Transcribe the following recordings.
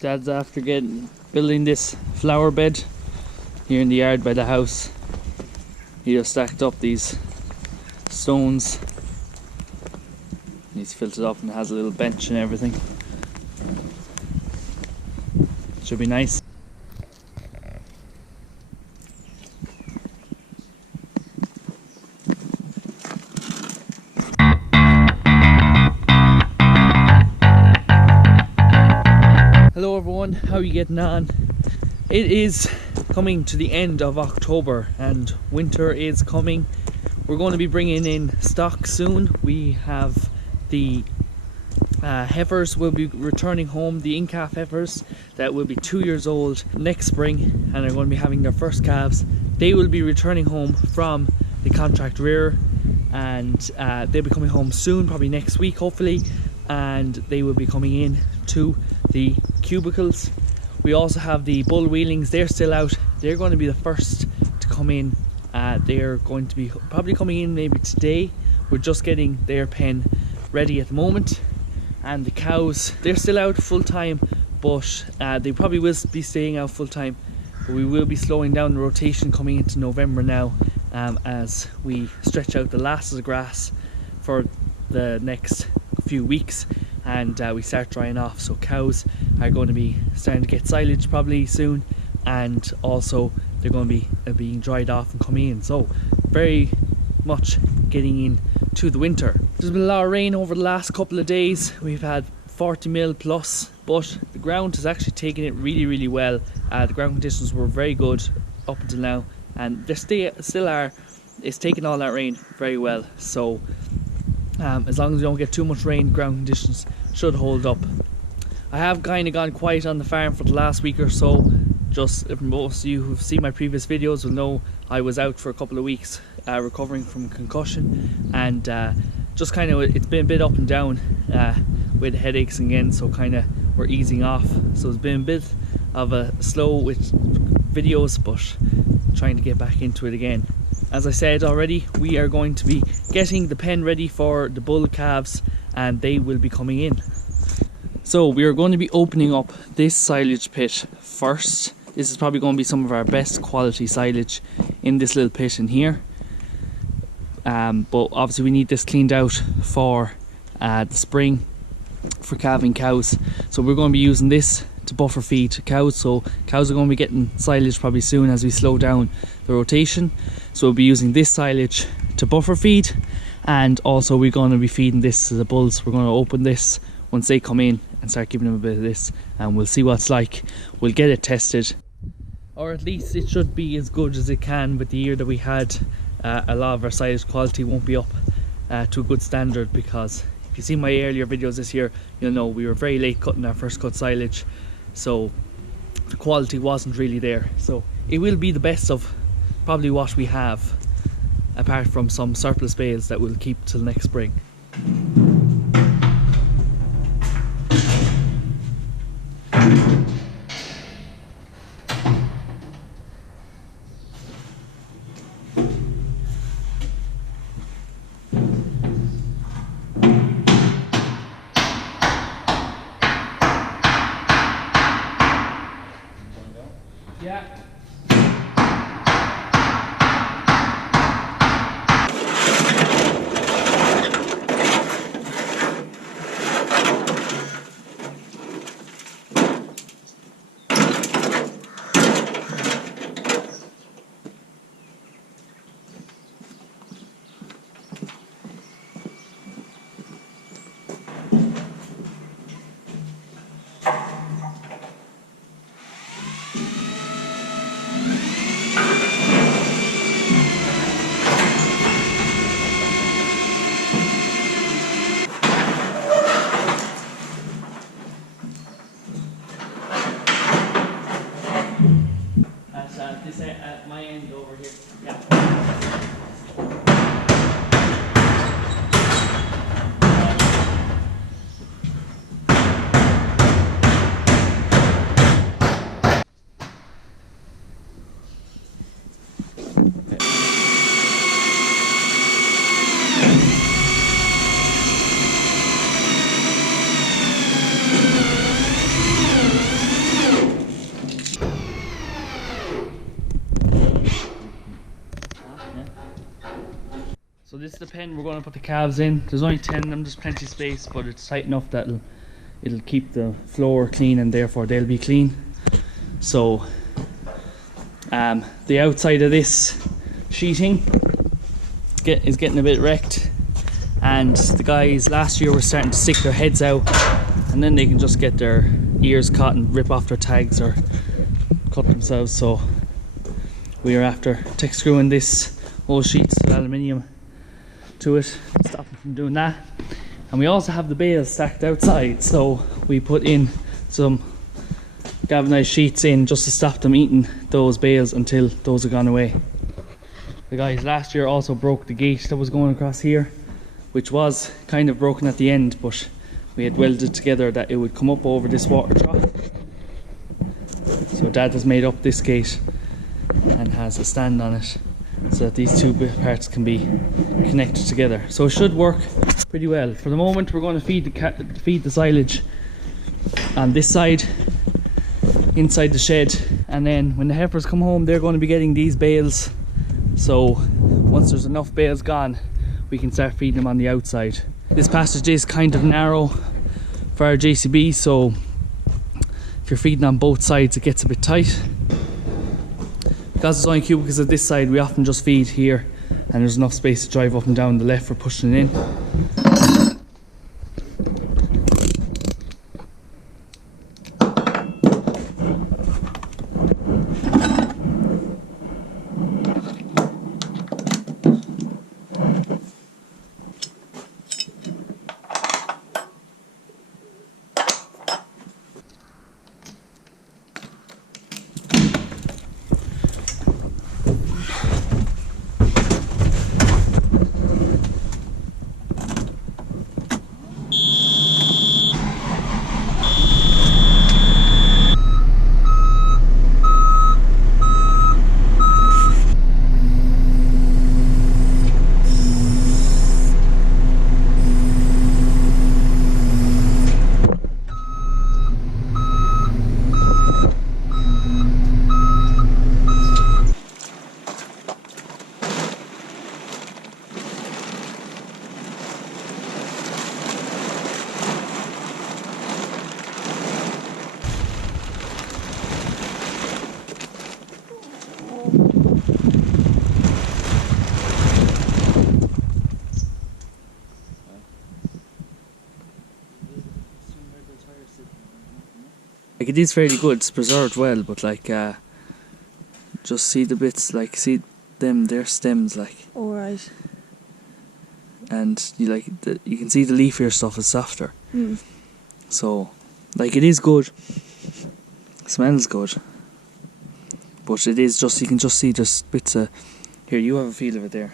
Dad's after building this flower bed here in the yard by the house. He just stacked up these stones. He's filled it up and has a little bench and everything. Should be nice. Hello everyone, how are you getting on? It is coming to the end of October and winter is coming. We're going to be bringing in stock soon. We have the heifers will be returning home, the in-calf heifers that will be 2 years old next spring and are going to be having their first calves. They will be returning home from the contract rear and they'll be coming home soon, probably next week hopefully, and they will be coming in to the cubicles. We also have the bull weanlings. They're still out. They're going to be the first to come in. They're going to be probably coming in maybe today. We're just getting their pen ready at the moment. And the cows, they're still out full time, but they probably will be staying out full time. But we will be slowing down the rotation coming into November now, as we stretch out the last of the grass for the next few weeks and we start drying off. So cows are going to be starting to get silage probably soon, and also they're going to be being dried off and coming in. So very much getting in to the winter. There's been a lot of rain over the last couple of days. We've had 40 mil plus, but the ground has actually taken it really well. The ground conditions were very good up until now, and they still are. It's taken all that rain very well. So as long as we don't get too much rain, ground conditions should hold up. I have kind of gone quiet on the farm for the last week or so. Just if most of you who've seen my previous videos will know, I was out for a couple of weeks recovering from concussion, and just kind of it's been a bit up and down with headaches again, so kind of we're easing off. So it's been a bit of a slow with videos, but trying to get back into it again. As I said already, we are going to be getting the pen ready for the bull calves and they will be coming in. So we are going to be opening up this silage pit first. This is probably going to be some of our best quality silage in this little pit in here. But obviously we need this cleaned out for the spring for calving cows. So we're going to be using this to buffer feed cows. So cows are going to be getting silage probably soon as we slow down the rotation. So we'll be using this silage to buffer feed, and also we're going to be feeding this to the bulls. We're going to open this once they come in and start giving them a bit of this, and we'll see what it's like. We'll get it tested, or at least it should be as good as it can. With the year that we had, a lot of our silage quality won't be up to a good standard, because if you see my earlier videos this year, you'll know we were very late cutting our first cut silage, so the quality wasn't really there. So it will be the best of probably what we have, apart from some surplus bales that we'll keep till next spring. Yeah. At my end over here. Yeah. So this is the pen we're going to put the calves in. There's only 10 of them, there's plenty of space, but it's tight enough that it'll keep the floor clean and therefore they'll be clean. So the outside of this sheeting is getting a bit wrecked, and the guys last year were starting to stick their heads out, and then they can just get their ears cut and rip off their tags or cut themselves. So we are after tech screwing this whole sheets of aluminium to it to stop them from doing that. And we also have the bales stacked outside, so we put in some galvanized sheets in just to stop them eating those bales until those are gone away. The guys last year also broke the gate that was going across here, which was kind of broken at the end, but we had welded together that it would come up over this water trough. So Dad has made up this gate and has a stand on it so that these two parts can be connected together. So it should work pretty well. For the moment we're going to feed the silage on this side inside the shed, and then when the heifers come home they're going to be getting these bales. So once there's enough bales gone, we can start feeding them on the outside. This passage is kind of narrow for our JCB, so if you're feeding on both sides it gets a bit tight. Because it's only cubicles at this side, we often just feed here and there's enough space to drive up and down the left for pushing it in. Like, it is fairly good, it's preserved well, but like just see the bits, like see them, their stems, like. Alright. And you can see the leafier stuff is softer. Mm. So like, it is good. It smells good. But it is just, you can just see just bits of. Here, you have a feel of it there.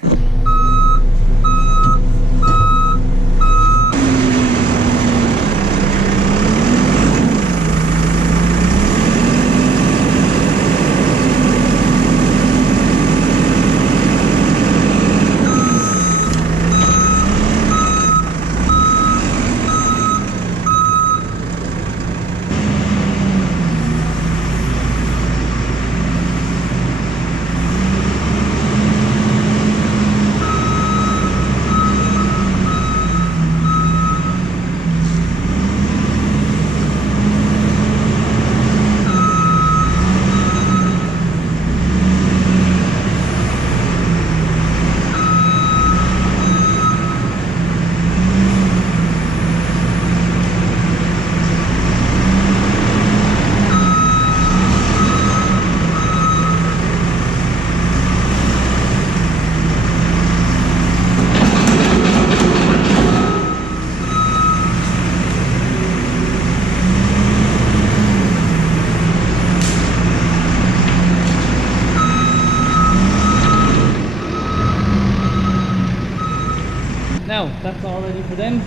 Now, that's all ready for them.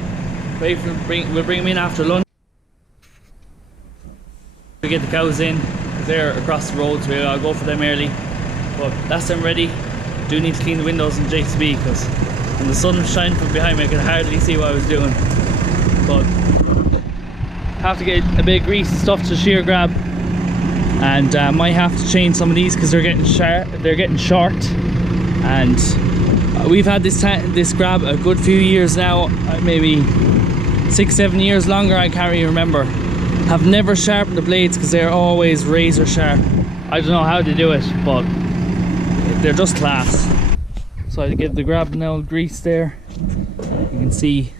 We'll bring them in after lunch. We get the cows in, they're across the road, so we'll go for them early. But that's them ready. Do need to clean the windows in JCB because when the sun was shining from behind me I could hardly see what I was doing. But have to get a bit of grease and stuff to shear grab, and might have to change some of these because they're getting short, and We've had this grab a good few years now, maybe 6-7 years longer, I can't really remember. Have never sharpened the blades because they're always razor sharp. I don't know how they do it, but they're just class. So I give the grab now grease there. You can see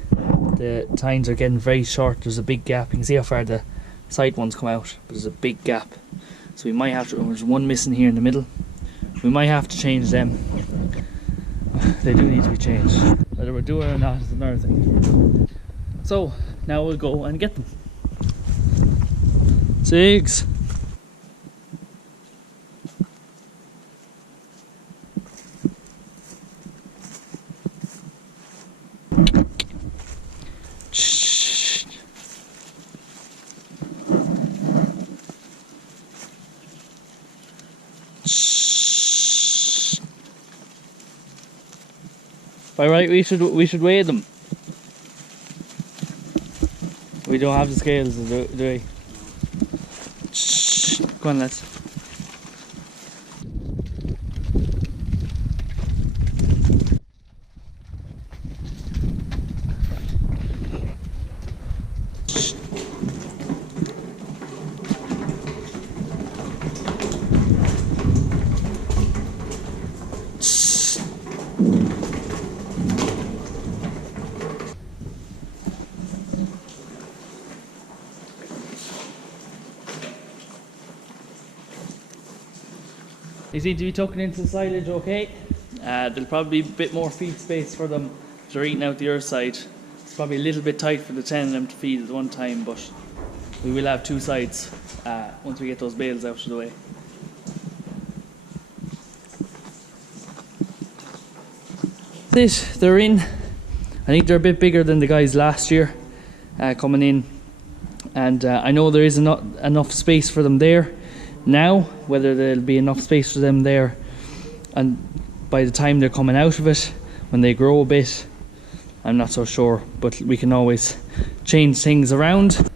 the tines are getting very short. There's a big gap. You can see how far the side ones come out, but there's a big gap. So we might have to, there's one missing here in the middle. We might have to change them. They do need to be changed. Whether we're doing it or not is another thing. So now we'll go and get them. Sigs. By right, we should weigh them. We don't have the scales, do we? Shh. Go on, lads. They seem to be tucking into the silage okay. There'll probably be a bit more feed space for them. They're eating out the other side. It's probably a little bit tight for the 10 of them to feed at one time, but we will have two sides once we get those bales out of the way. They're in. I think they're a bit bigger than the guys last year coming in, and I know there is enough space for them there now. Whether there'll be enough space for them there and by the time they're coming out of it, when they grow a bit, I'm not so sure, but we can always change things around.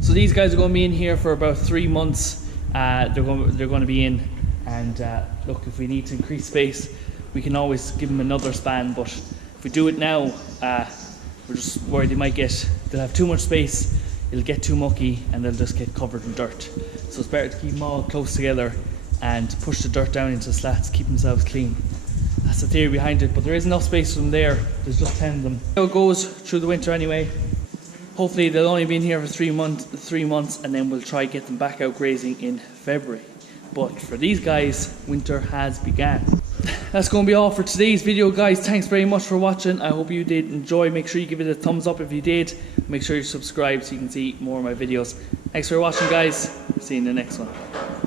So these guys are going to be in here for about 3 months. They're going to be in, and look, if we need to increase space, we can always give them another span, but if we do it now, we're just worried they'll have too much space, it'll get too mucky, and they'll just get covered in dirt. So it's better to keep them all close together and push the dirt down into slats, keep themselves clean. That's the theory behind it, but there is enough space for them there. There's just 10 of them. How it goes through the winter anyway. Hopefully they'll only be in here for 3 months, and then we'll try get them back out grazing in February. But for these guys, winter has begun. That's going to be all for today's video, guys. Thanks very much for watching. I hope you did enjoy. Make sure you give it a thumbs up if you did. Make sure you subscribe so you can see more of my videos. Thanks for watching, guys. See you in the next one.